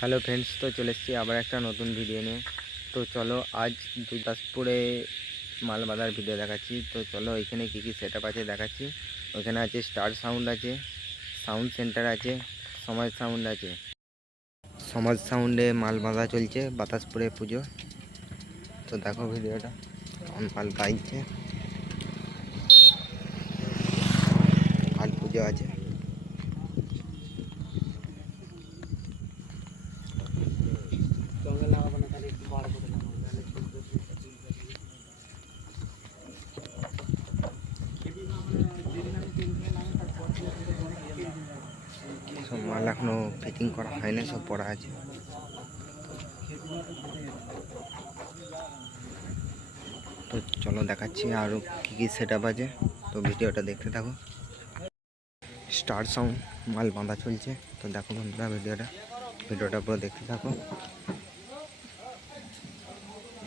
Hello friends, তো চলে এসেছি আবার একটা নতুন ভিডিও নিয়ে। তো চলো আজ গুরদাসপুরে মাল বাঁধার ভিডিও দেখাচ্ছি। তো চলো এখানে কী কী সেট আপ আছে দেখাচ্ছি। ওইখানে আছে স্টার সাউন্ড, আছে সাউন্ড সেন্টার, আছে সমাজ সাউন্ড আছে। সমাজ সাউন্ডে মাল বাঁধা চলছে বাতাসপুরে পুজো। তো দেখো ভিডিওটা, মাল গাইছে, কাল পুজো আছে। সব মাল এখনো ফিটিং করা হয়নি, সব পড়া আছে। তো চলো দেখাচ্ছি আরও কী কী সেট আপ আছে, তো ভিডিওটা দেখতে থাকো। স্টার সাউন্ড মাল বাঁধা চলছে, তো দেখো বন্ধুরা ভিডিওটা পুরো দেখতে থাকো।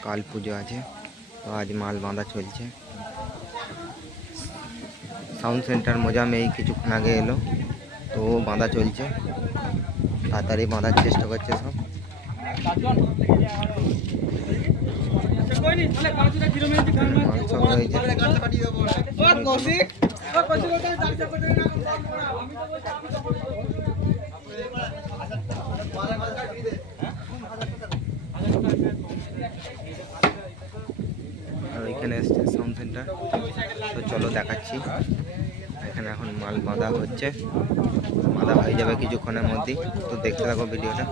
কাল পুজো আছে, তো আজ মাল বাঁধা চলছে। সাউন্ড সেন্টার মজা এই কিছুক্ষণ আগে এলো, তো বাঁধা চলছে, তাড়াতাড়ি বাঁধার চেষ্টা করছে সব। আর এখানে এসছে সাউন্ড সেন্টার, তো চলো দেখাচ্ছি। এখানে এখন মাল বাঁধা হচ্ছে, বাঁধা হয়ে যাবে কিছুক্ষণের মধ্যেই, তো দেখতে থাকো ভিডিওটা।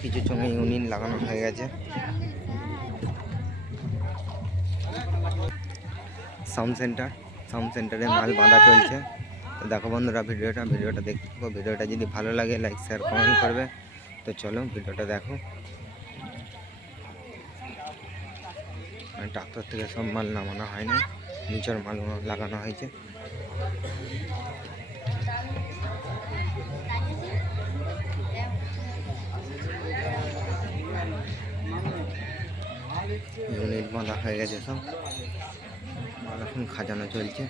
কিছু চোঙে ইউনিট লাগানো হয়ে গেছে। সাউন্ড সেন্টারে মাল বাঁধা চলছে। তো দেখো বন্ধুরা ভিডিওটা দেখতে থাকো। ভিডিওটা যদি ভালো লাগে লাইক শেয়ার কমেন্ট করবে। তো চলো ভিডিওটা দেখো। ট্রাক্টর থেকে সব মাল নামানো হয়নি, নিচের মাল লাগানো হয়েছে। ইউনিট বাঁধা হয়ে গেছে, সব মাল এখন খাজানো চলছে।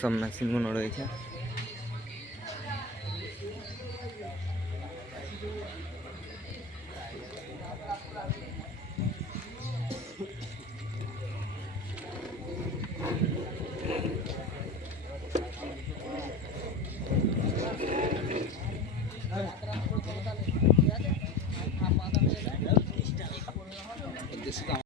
সব মেশিনগুলো রয়েছে।